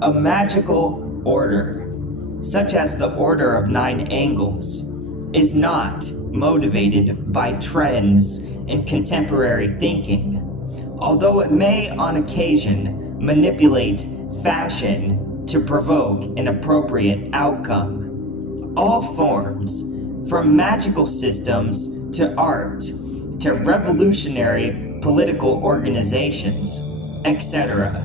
A magical order, such as the Order of Nine Angles, is not motivated by trends in contemporary thinking, although it may on occasion manipulate fashion to provoke an appropriate outcome. All forms, from magical systems to art, to revolutionary political organizations, etc.,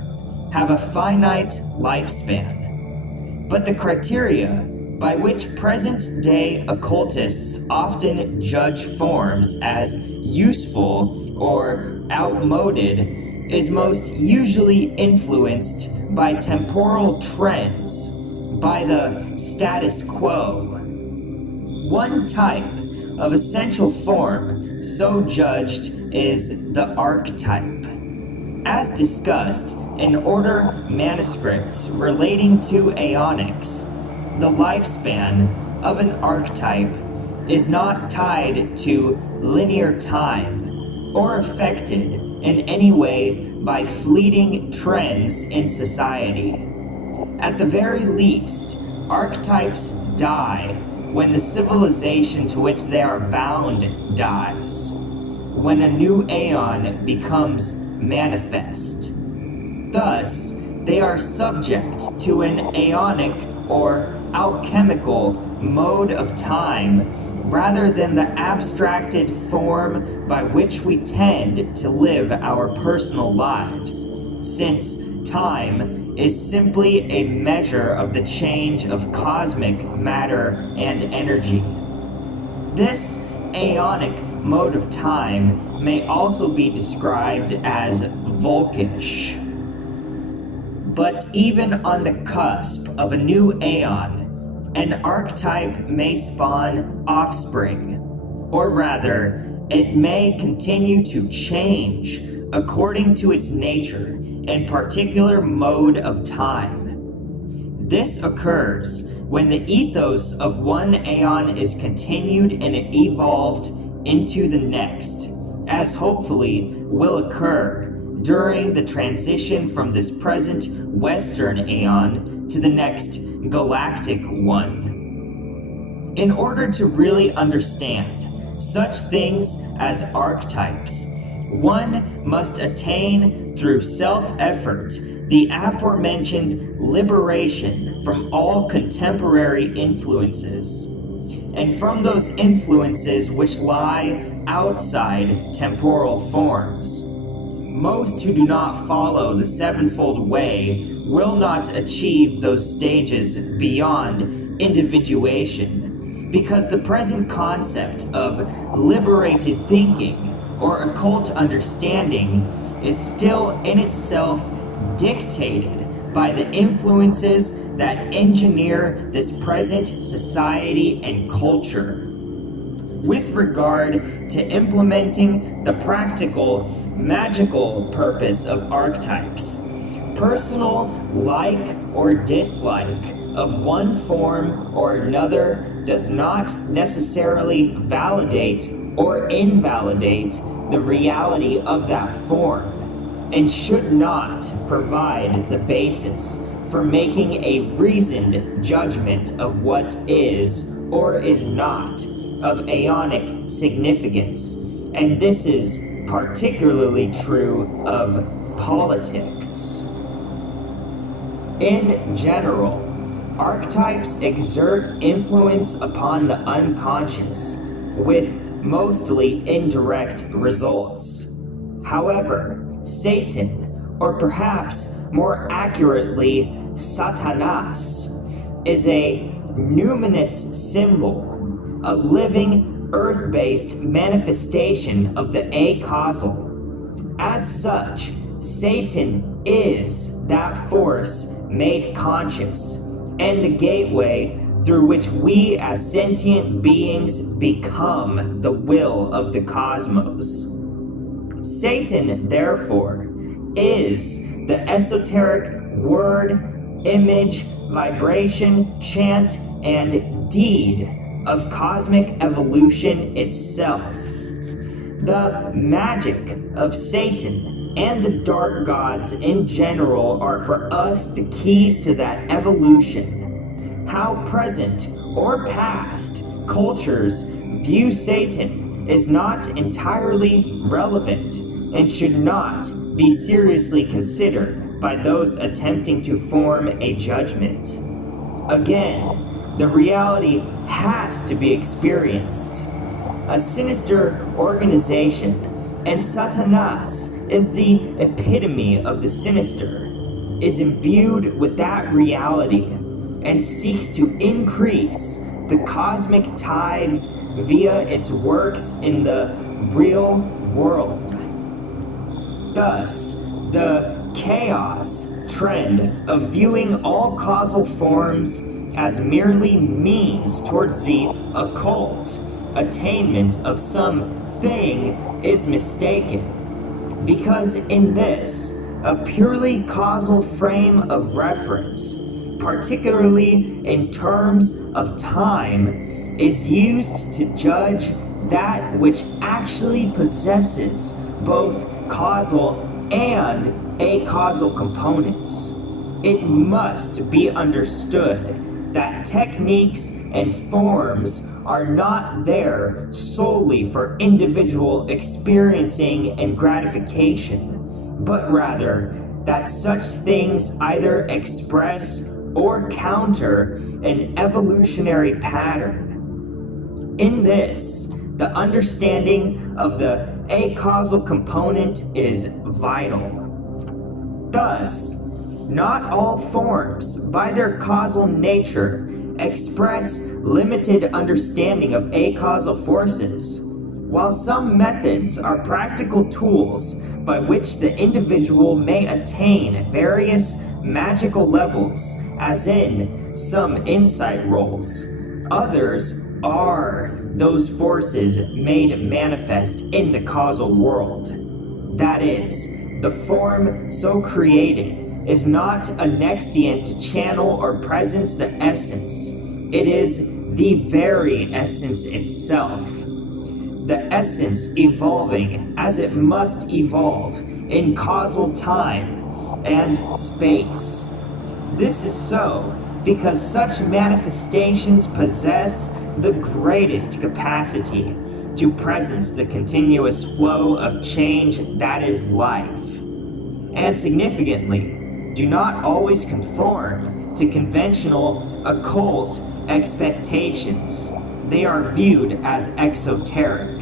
have a finite lifespan. But the criteria by which present-day occultists often judge forms as useful or outmoded is most usually influenced by temporal trends, by the status quo. One type of essential form so judged is the archetype. As discussed in order manuscripts relating to aeonics, the lifespan of an archetype is not tied to linear time or affected in any way by fleeting trends in society. At the very least, archetypes die when the civilization to which they are bound dies, when a new aeon becomes manifest. Thus, they are subject to an aeonic or alchemical mode of time rather than the abstracted form by which we tend to live our personal lives, since time is simply a measure of the change of cosmic matter and energy. This aeonic mode of time may also be described as volkish. But even on the cusp of a new aeon, an archetype may spawn offspring, or rather, it may continue to change according to its nature and particular mode of time. This occurs when the ethos of one aeon is continued and evolved into the next, as hopefully will occur during the transition from this present Western aeon to the next galactic one. In order to really understand such things as archetypes, one must attain through self-effort the aforementioned liberation from all contemporary influences, and from those influences which lie outside temporal forms. Most who do not follow the sevenfold way will not achieve those stages beyond individuation, because the present concept of liberated thinking or occult understanding is still in itself dictated by the influences that engineer this present society and culture. With regard to implementing the practical, magical purpose of archetypes, personal like or dislike of one form or another does not necessarily validate or invalidate the reality of that form, and should not provide the basis for making a reasoned judgment of what is or is not of aeonic significance. And this is particularly true of politics. In general, archetypes exert influence upon the unconscious, with mostly indirect results. However, Satan, or perhaps more accurately, Satanas, is a numinous symbol, a living, earth-based manifestation of the acausal. As such, Satan is that force made conscious, and the gateway through which we as sentient beings become the will of the cosmos. Satan, therefore, is the esoteric word, image, vibration, chant, and deed of cosmic evolution itself. The magic of Satan and the dark gods in general are for us the keys to that evolution. How present or past cultures view Satan is not entirely relevant and should not be seriously considered by those attempting to form a judgment. Again, the reality has to be experienced. A sinister organization, and Satanas is the epitome of the sinister, is imbued with that reality and seeks to increase the cosmic tides via its works in the real world. Thus, the chaos trend of viewing all causal forms as merely means towards the occult attainment of some thing is mistaken, because in this, a purely causal frame of reference, particularly in terms of time, is used to judge that which actually possesses both causal and acausal components. It must be understood that techniques and forms are not there solely for individual experiencing and gratification, but rather that such things either express or counter an evolutionary pattern. In this, the understanding of the acausal component is vital. Thus, not all forms, by their causal nature, express limited understanding of acausal forces, while some methods are practical tools by which the individual may attain various magical levels, as in some insight rolls. Others are those forces made manifest in the causal world. That is, the form so created is not annexiant to channel or presence the essence. It is the very essence itself. The essence evolving as it must evolve in causal time and space. This is so because such manifestations possess the greatest capacity to presence the continuous flow of change that is life, and significantly, do not always conform to conventional occult expectations. They are viewed as exoteric.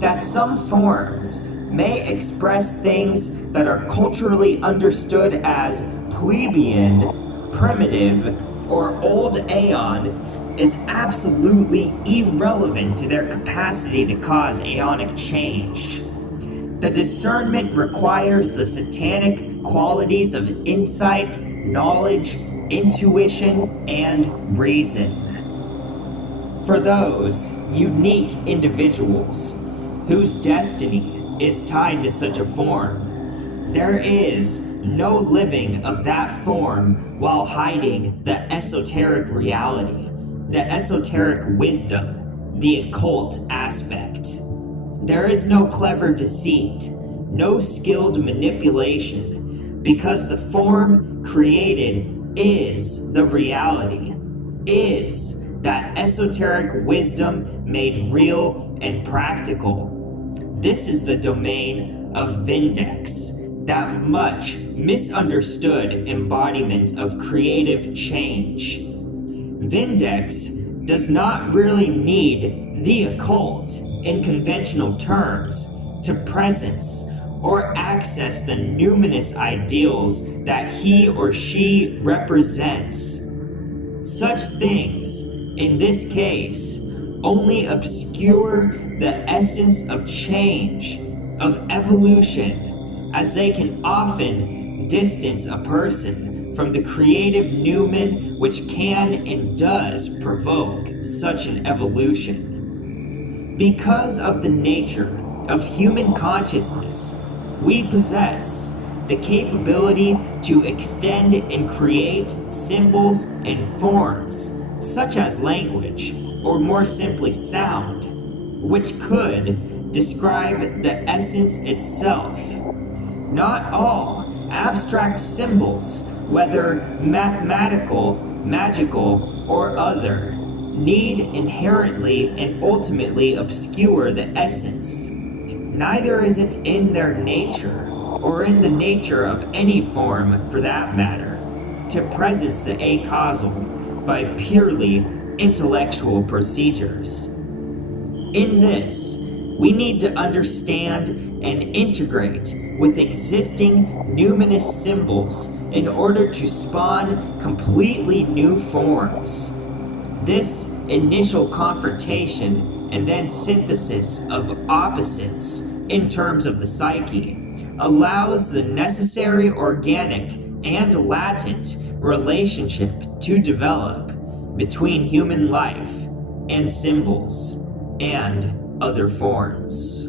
That some forms may express things that are culturally understood as plebeian, primitive, or old aeon is absolutely irrelevant to their capacity to cause aeonic change. The discernment requires the satanic qualities of insight, knowledge, intuition, and reason. For those unique individuals whose destiny is tied to such a form, there is no living of that form while hiding the esoteric reality, the esoteric wisdom, the occult aspect. There is no clever deceit, no skilled manipulation, because the form created is the reality, is that esoteric wisdom made real and practical. This is the domain of Vindex, that much misunderstood embodiment of creative change. Vindex does not really need the occult in conventional terms to presence or access the numinous ideals that he or she represents. Such things, in this case, only obscure the essence of change, of evolution, as they can often distance a person from the creative numen which can and does provoke such an evolution. Because of the nature of human consciousness, we possess the capability to extend and create symbols and forms, such as language, or more simply sound. which could describe the essence itself. Not all abstract symbols, whether mathematical, magical, or other, need inherently and ultimately obscure the essence. Neither is it in their nature, or in the nature of any form for that matter, to presence the acausal by purely intellectual procedures. In this, we need to understand and integrate with existing numinous symbols in order to spawn completely new forms. This initial confrontation and then synthesis of opposites in terms of the psyche allows the necessary organic and latent relationship to develop between human life and symbols and other forms.